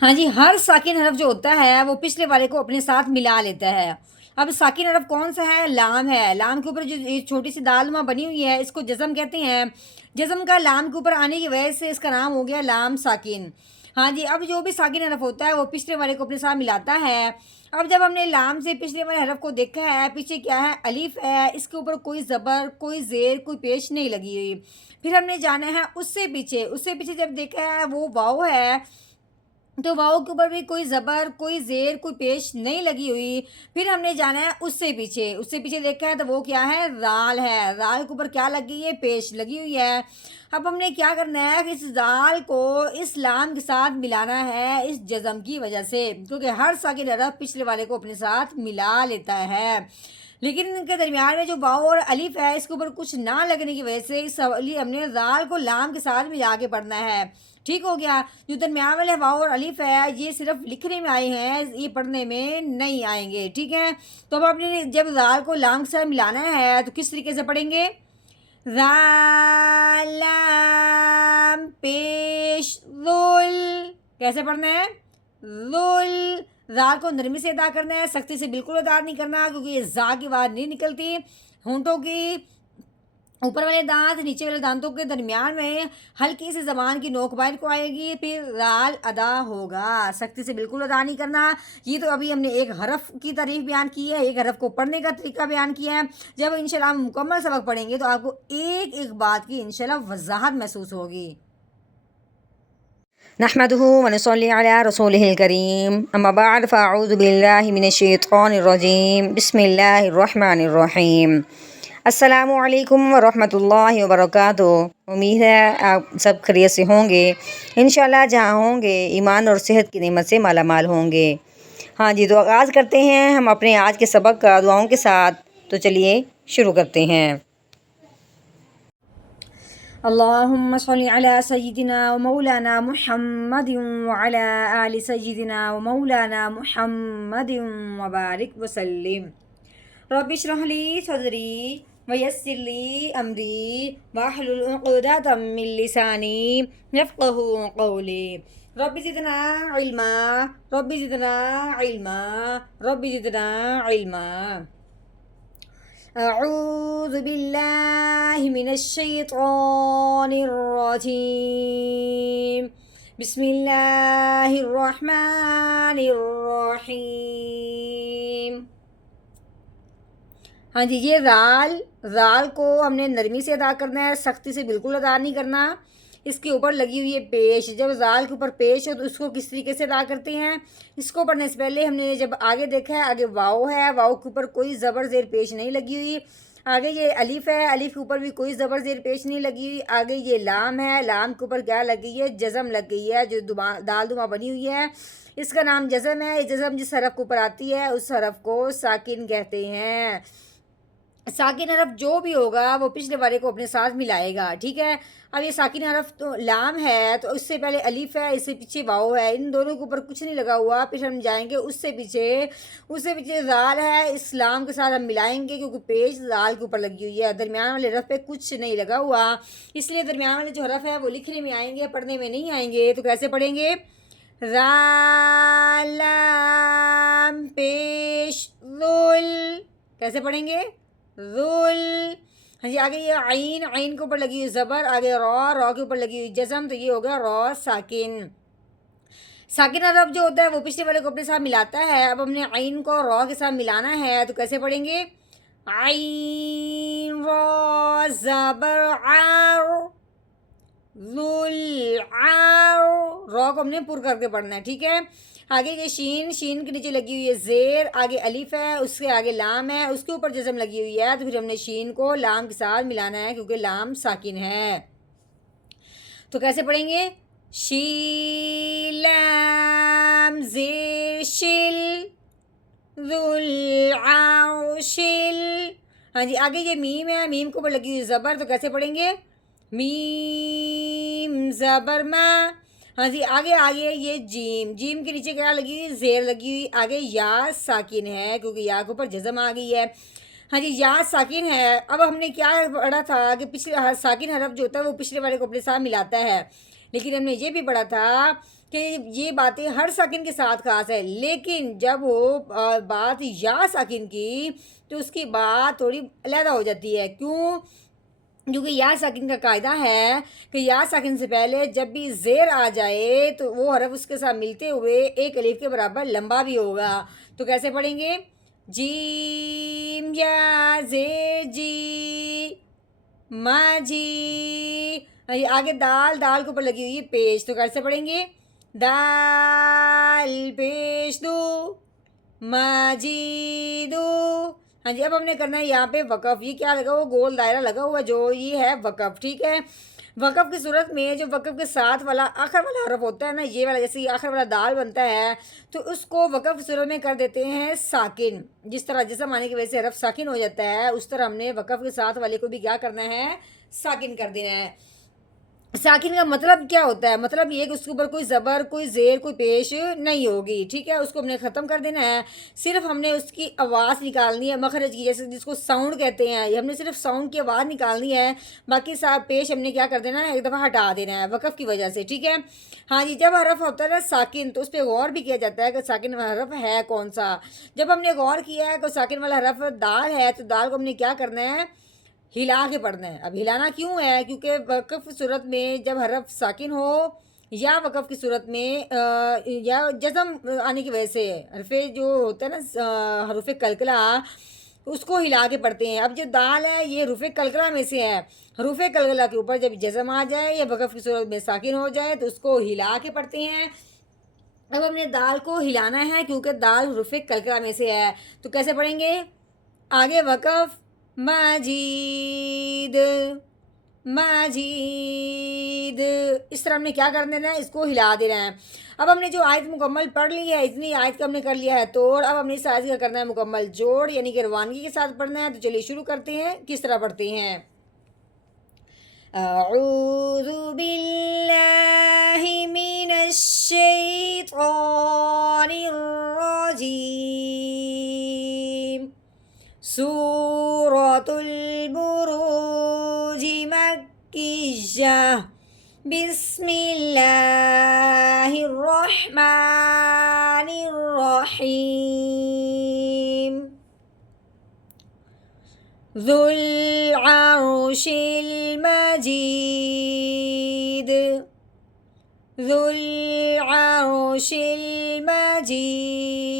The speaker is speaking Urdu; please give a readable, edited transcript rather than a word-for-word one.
ہاں جی، ہر ساکن حرف جو ہوتا ہے وہ پچھلے والے کو اپنے ساتھ ملا لیتا ہے۔ اب ساکن حرف کون سا ہے؟ لام ہے۔ لام کے اوپر جو یہ چھوٹی سی دال نما بنی ہوئی ہے اس کو جزم کہتے ہیں۔ جزم کا لام کے اوپر آنے کی وجہ سے اس کا نام ہو گیا لام ساکن۔ ہاں جی، اب جو بھی ساکن حرف ہوتا ہے وہ پچھلے والے کو اپنے ساتھ ملاتا ہے۔ اب جب ہم نے لام سے پچھلے والے حرف کو دیکھا ہے، پیچھے کیا ہے؟ الف ہے، اس کے اوپر کوئی زبر، کوئی زیر، کوئی پیش نہیں لگی ہوئی۔ پھر ہم نے جانا ہے اس سے پیچھے جب دیکھا ہے وہ واؤ ہے، تو واؤ کے اوپر بھی کوئی زبر، کوئی زیر، کوئی پیش نہیں لگی ہوئی۔ پھر ہم نے جانا ہے اس سے پیچھے دیکھا ہے تو وہ کیا ہے؟ رال ہے۔ رال کے اوپر کیا لگی ہے؟ پیش لگی ہوئی ہے۔ اب ہم نے کیا کرنا ہے کہ اس رال کو اس لام کے ساتھ ملانا ہے اس جزم کی وجہ سے، کیونکہ ہر ساکن حرف پچھلے والے کو اپنے ساتھ ملا لیتا ہے، لیکن ان کے درمیان میں جو واؤ اور الف ہے اس کے اوپر کچھ نہ لگنے کی وجہ سے اس لیے ہم نے رال کو لام کے ساتھ ملا کے پڑھنا ہے۔ ٹھیک ہو گیا؟ جو درمیان والے واؤ اور الف ہے یہ صرف لکھنے میں آئے ہیں، یہ پڑھنے میں نہیں آئیں گے۔ ٹھیک ہے؟ تو اب آپ نے جب رال کو لام کے ساتھ ملانا ہے تو کس طریقے سے پڑھیں گے؟ را لام پیش ذل، کیسے پڑھنا ہے؟ ذل۔ زال کو نرمی سے ادا کرنا ہے، سختی سے بالکل ادا نہیں کرنا، کیونکہ یہ زا کی آواز نہیں نکلتی۔ ہونٹوں کی اوپر والے دانت نیچے والے دانتوں کے درمیان میں ہلکی سی زبان کی نوک باہر کو آئے گی، پھر رال ادا ہوگا، سختی سے بالکل ادا نہیں کرنا۔ یہ تو ابھی ہم نے ایک حرف کی تعریف بیان کی ہے، ایک حرف کو پڑھنے کا طریقہ بیان کیا ہے۔ جب انشاءاللہ ہم مکمل سبق پڑھیں گے تو آپ کو ایک ایک بات کی انشاءاللہ وضاحت محسوس ہوگی۔ نحمده ونصلي على رسوله الكريم اما بعد فاعوذ بالله من الشیطان الرجیم بسم اللہ الرحمن الرحیم۔ السلام علیکم ورحمۃ اللہ وبرکاتہ۔ امید ہے آپ سب خیریت سے ہوں گے، انشاءاللہ جہاں ہوں گے ایمان اور صحت کی نعمت سے مالا مال ہوں گے۔ ہاں جی، تو آغاز کرتے ہیں ہم اپنے آج کے سبق کا دعاؤں کے ساتھ، تو چلیے شروع کرتے ہیں۔ اللهم صل على سيدنا ومولانا محمد وعلى آل سيدنا ومولانا محمد وبارك وسلم۔ رب اشرح لي صدري ويسر لي أمري واحلل عقدة من لساني يفقهوا قولي۔ رب زدنا علما، رب زدنا علما، رب زدنا علما۔ اعوذ باللہ من الشیطان الرجیم، بسم اللہ الرحمن الرحیم۔ ہاں جی، یہ رال کو ہم نے نرمی سے ادا کرنا ہے، سختی سے بالکل ادا نہیں کرنا۔ اس کے اوپر لگی ہوئی ہے پیش، جب رال کے اوپر پیش ہو تو اس کو کس طریقے سے ادا کرتے ہیں؟ اس کو پڑھنے سے پہلے ہم نے جب آگے دیکھا ہے، آگے واؤ ہے، واؤ کے اوپر کوئی زبر زیر پیش نہیں لگی ہوئی۔ آگے یہ الف ہے، الف کے اوپر بھی کوئی زبر زیر پیش نہیں لگی ہوئی۔ آگے یہ لام ہے، لام کے اوپر کیا لگ گئی ہے؟ جزم لگ گئی ہے، جو دال دما بنی ہوئی ہے اس کا نام جزم ہے۔ یہ جزم جس حرف کے اوپر آتی ہے اس حرف کو ساکن کہتے ہیں۔ ساکن حرف جو بھی ہوگا وہ پچھلے والے کو اپنے ساتھ ملائے گا۔ ٹھیک ہے؟ اب یہ ساکن حرف تو لام ہے، تو اس سے پہلے الف ہے، اس سے پیچھے واؤ ہے، ان دونوں کے اوپر کچھ نہیں لگا ہوا۔ پھر ہم جائیں گے اس سے پیچھے زال ہے، اس لام کے ساتھ ہم ملائیں گے کیونکہ پیش زال کے اوپر لگی ہوئی ہے، درمیان والے حرف پہ کچھ نہیں لگا ہوا، اس لیے درمیان والے جو حرف ہے وہ لکھنے میں آئیں گے، پڑھنے میں نہیں آئیں گے۔ تو کیسے پڑھیں گے؟ را لام پیش ذل، کیسے پڑھیں گے؟ ذل۔ ہاں جی، آگے یہ عین کے اوپر لگی ہوئی زبر، آگے را کے اوپر لگی ہوئی جزم، تو یہ ہو گیا را ساکن۔ ساکن حرف جو ہوتا ہے وہ پچھلے والے کو اپنے ساتھ ملاتا ہے۔ اب ہم نے عین کو را کے ساتھ ملانا ہے، تو کیسے پڑھیں گے؟ عین را زبر عر ذل عر، را کو ہم نے پر کر کے پڑھنا ہے۔ ٹھیک ہے؟ آگے یہ شین کے نیچے لگی ہوئی ہے زیر، آگے الف ہے، اس کے آگے لام ہے، اس کے اوپر جزم لگی ہوئی ہے، تو پھر ہم نے شین کو لام کے ساتھ ملانا ہے کیونکہ لام ساکن ہے۔ تو کیسے پڑھیں گے؟ شی لام زیر شل ذل عرشل۔ ہاں جی، آگے یہ میم ہے، میم کے اوپر لگی ہوئی زبر، تو کیسے پڑھیں گے؟ میم زبر ما۔ ہاں جی، آگے یہ جیم کے نیچے کیا لگی ہوئی؟ زیر لگی ہوئی، آگے یا ساکن ہے کیونکہ یا کے اوپر جزم آ گئی ہے۔ ہاں جی، یا ساکن ہے۔ اب ہم نے کیا پڑھا تھا کہ پچھلے ساکن حرف جو ہوتا ہے وہ پچھلے والے کو اپنے ساتھ ملاتا ہے، لیکن ہم نے یہ بھی پڑھا تھا کہ یہ باتیں ہر ساکن کے ساتھ خاص ہے، لیکن جب وہ بات یا ساکن کی تو اس کی بات تھوڑی علیحدہ ہو جاتی ہے. کیوں؟ کیونکہ یا ساکن کا قاعدہ ہے کہ یا ساکن سے پہلے جب بھی زیر آ جائے تو وہ حرف اس کے ساتھ ملتے ہوئے ایک الف کے برابر لمبا بھی ہوگا. تو کیسے پڑھیں گے؟ جیم یا زیر جی ما جی. آگے دال، دال کے اوپر لگی ہوئی ہے پیش، تو کیسے پڑھیں گے؟ دال پیش دو ماجیدو. ہاں جی، اب ہم نے کرنا ہے یہاں پہ وقف. یہ کیا لگا ہوا؟ گول دائرہ لگا ہوا جو یہ ہے وقف. ٹھیک ہے، وقف کی صورت میں جو وقف کے ساتھ والا آخر والا حرف ہوتا ہے نا، یہ والا، جیسے یہ آخر والا دال بنتا ہے تو اس کو وقف کی صورت میں کر دیتے ہیں ساکن. جس طرح جسم آنے کی وجہ سے حرف ساکن ہو جاتا ہے، اس طرح ہم نے وقف کے ساتھ والے کو بھی کیا کرنا ہے؟ ساکن کر دینا ہے. ساکن کا مطلب کیا ہوتا ہے؟ مطلب یہ کہ اس کے اوپر کوئی زبر، کوئی زیر، کوئی پیش نہیں ہوگی. ٹھیک ہے، اس کو ہم نے ختم کر دینا ہے. صرف ہم نے اس کی آواز نکالنی ہے مخرج کی، جیسے جس کو ساؤنڈ کہتے ہیں. یہ ہم نے صرف ساؤنڈ کی آواز نکالنی ہے، باقی صاحب پیش ہم نے کیا کر دینا ہے؟ ایک دفعہ ہٹا دینا ہے وقف کی وجہ سے. ٹھیک ہے، ہاں جی. جب حرف ہوتا ہے نا ساکن تو اس پہ غور بھی کیا جاتا ہے کہ ساکن والا حرف ہے کون سا. جب ہم نے غور کیا ہے کہ ساکن والا حرف دال ہے تو دال کو ہم نے کیا کرنا ہے؟ ہلا کے پڑھنا ہے. اب ہلانا کیوں ہے؟ کیونکہ وقف صورت میں جب حرف ساکن ہو یا وقف کی صورت میں یا جزم آنے کی وجہ سے حرف جو ہوتا ہے نا حروف قلقلہ، اس کو ہلا کے پڑھتے ہیں. اب جو دال ہے یہ حروف قلقلہ میں سے ہے. حروف قلقلہ کے اوپر جب جزم آ جائے یا وقف کی صورت میں ساکن ہو جائے تو اس کو ہلا کے پڑھتے ہیں. اب ہم نے دال کو ہلانا ہے کیونکہ دال حروف قلقلہ میں سے ہے. تو کیسے پڑھیں گے؟ آگے وقف ماجید ماجید، اس طرح ہم نے کیا کر دینا ہے؟ اس کو ہلا دینا ہے. اب ہم نے جو آیت مکمل پڑھ لی ہے، اتنی آیت کا ہم نے کر لیا ہے توڑ. اب ہم نے اس آیت کا کرنا ہے مکمل جوڑ، یعنی کہ روانگی کے ساتھ پڑھنا ہے. تو چلیے شروع کرتے ہیں. کس طرح پڑھتے ہیں؟ اعوذ باللہ من الشیطان الرجیم. سورة البروج مكية. بسم الله الرحمن الرحيم. ذو العرش المجيد. ذو العرش المجيد.